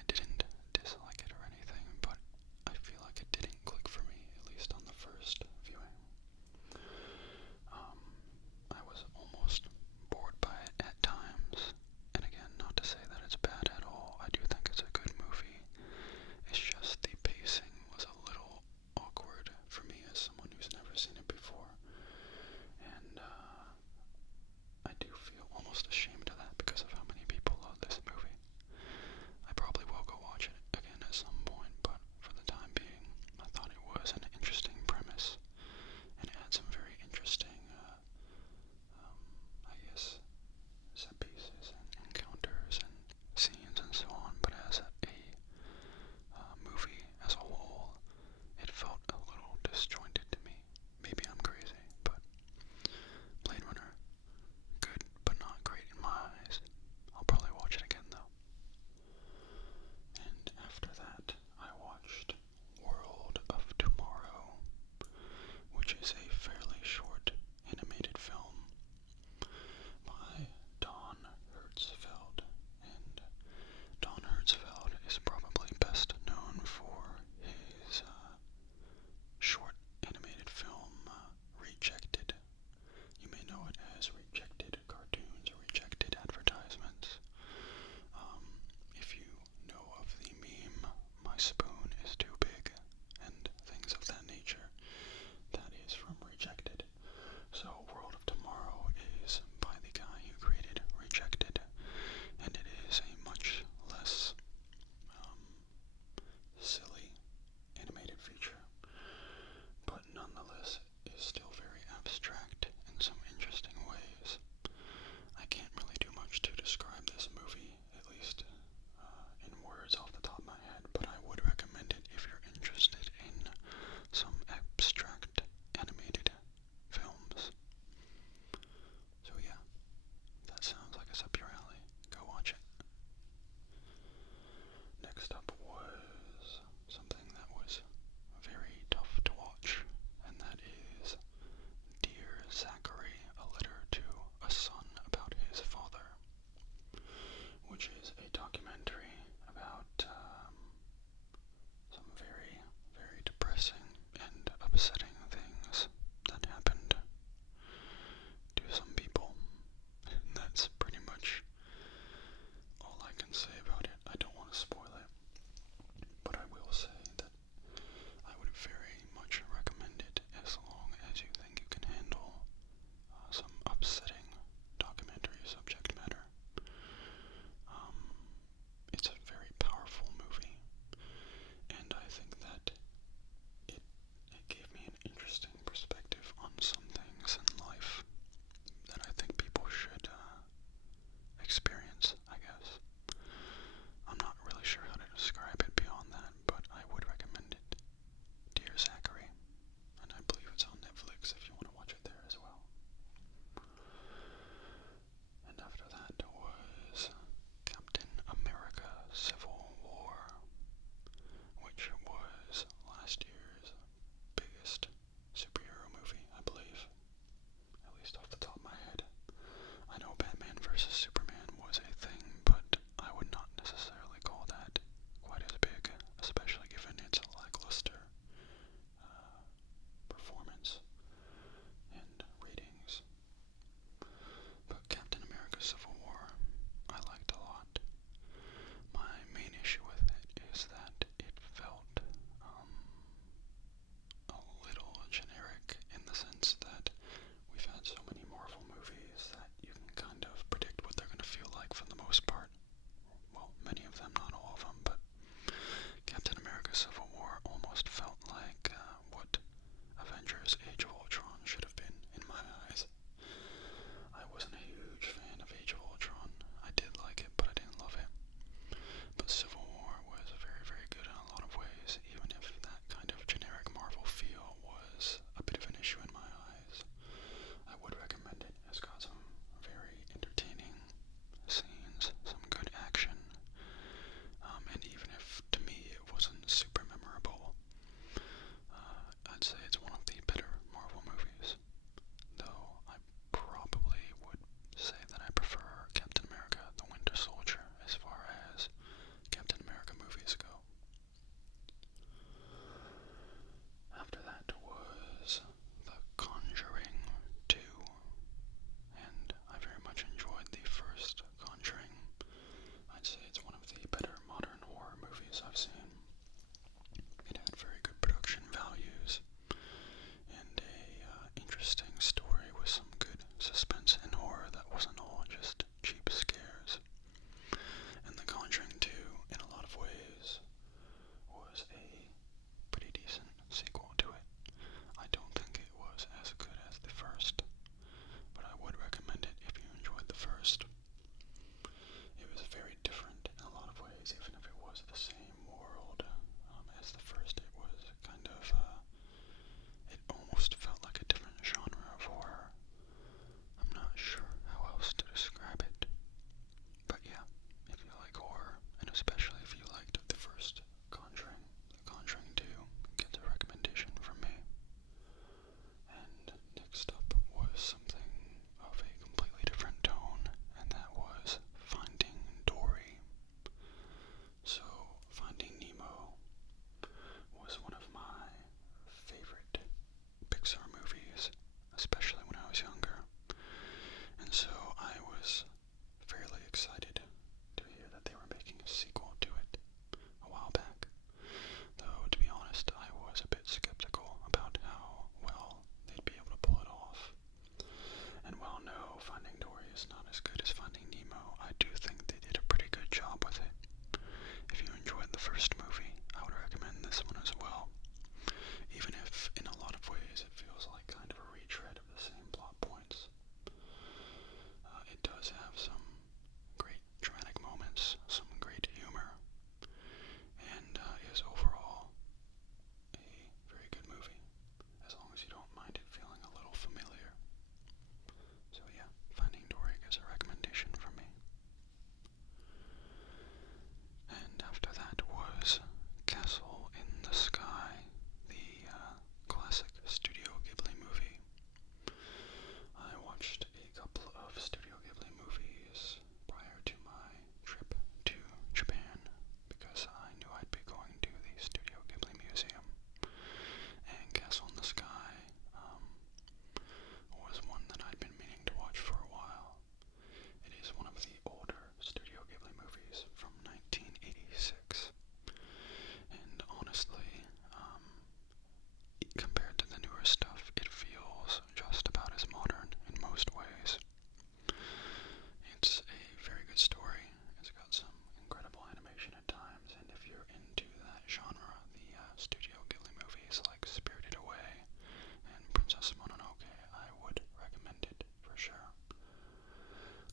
I didn't dislike it or anything, but I feel like it didn't click for me, at least on the first viewing. I was almost bored by it at times, and again, not to say that it's bad at all. I do think it's a good movie. It's just the pacing was a little awkward for me as someone who's never seen it before, and I do feel almost ashamed of that because of how many people love this movie. I probably will go watch genre, the Studio Ghibli movies like Spirited Away and Princess Mononoke, I would recommend it for sure.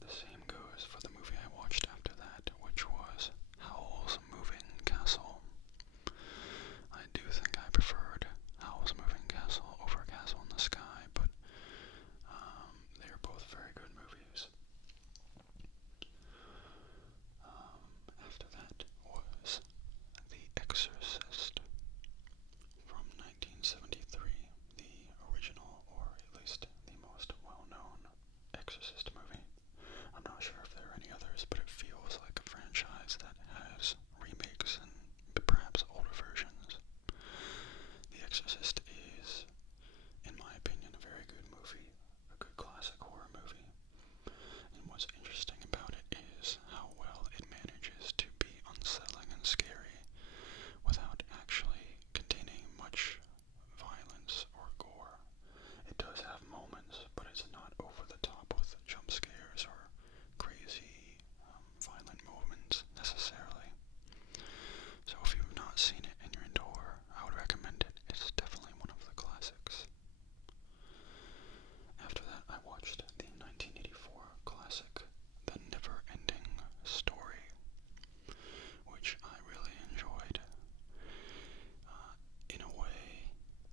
The same goes for the movie I watched after that, which was Howl's Moving Castle. I do think I preferred Howl's Moving Castle over Castle in the Sky, but they are both very good movies. After that was The Exorcist from 1973, the original, or at least the most well-known Exorcist movie. I'm not sure if there are any others, but it feels like a franchise that has remakes and perhaps older versions. The Exorcist is, in my opinion, a very good movie, a good classic horror movie. And what's interesting about it is how well it manages to be unsettling and scary without actually containing much violence or gore. It does have moments, but it's not over the top with jump scares or crazy violent movements necessarily. So if you've not seen it and you're into horror, I would recommend it. It's definitely one of the classics. After that, I watched the 1984 classic, The NeverEnding Story, which I really enjoyed. In a way,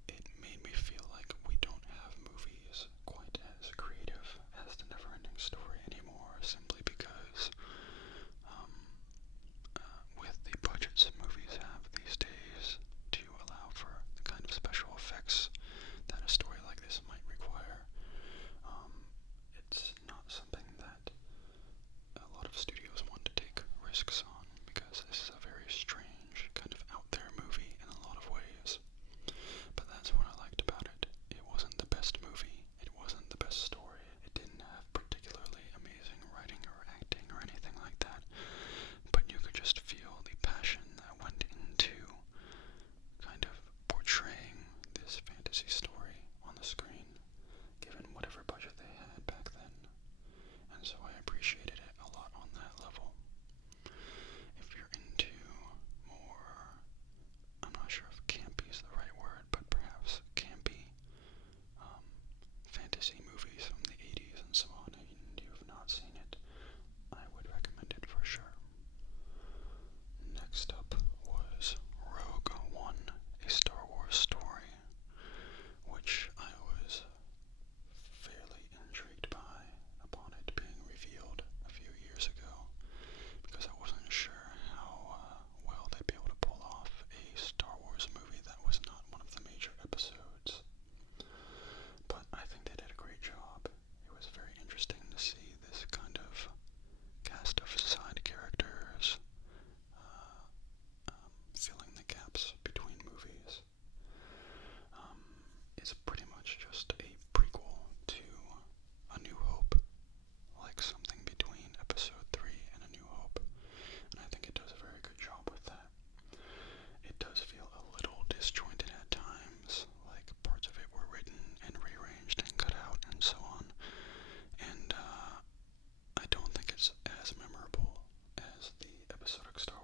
it made me feel like we don't have movies quite as creative as The NeverEnding Story anymore, simply because with the budgets movies have these days to allow for the kind of special effects that a story like this might require, it's not something that a lot of studios want to take risks on, because this is a very strange, kind of out there movie in a lot of ways. But that's what I liked about it. It wasn't the best movie, it wasn't the best story, it didn't have particularly amazing writing or acting or anything like that, but you could just feel the passion that went into kind of portraying this fantasy story on the screen, given whatever budget they had back then. And so I appreciated it a lot on that level. If you're into more, I'm not sure if campy is the right word, but perhaps campy fantasy movies from the 80s and so on, and you've not seen it, I would recommend it for sure. Next up was Rogue One, a Star Wars story, which I was fairly intrigued by upon it being revealed a few years ago, because I wasn't sure how well they'd be able to pull off a Star Wars movie that was not one of the major episodes. But I think they did a great job. It was very interesting to see this kind of cast of side characters filling the gaps between movies. It's pretty much just a prequel to A New Hope, like something between Episode 3 and A New Hope, and I think it does a very good job with that. It does feel a little disjointed at times, like parts of it were written and rearranged and cut out and so on, and I don't think it's as memorable as the episodic Star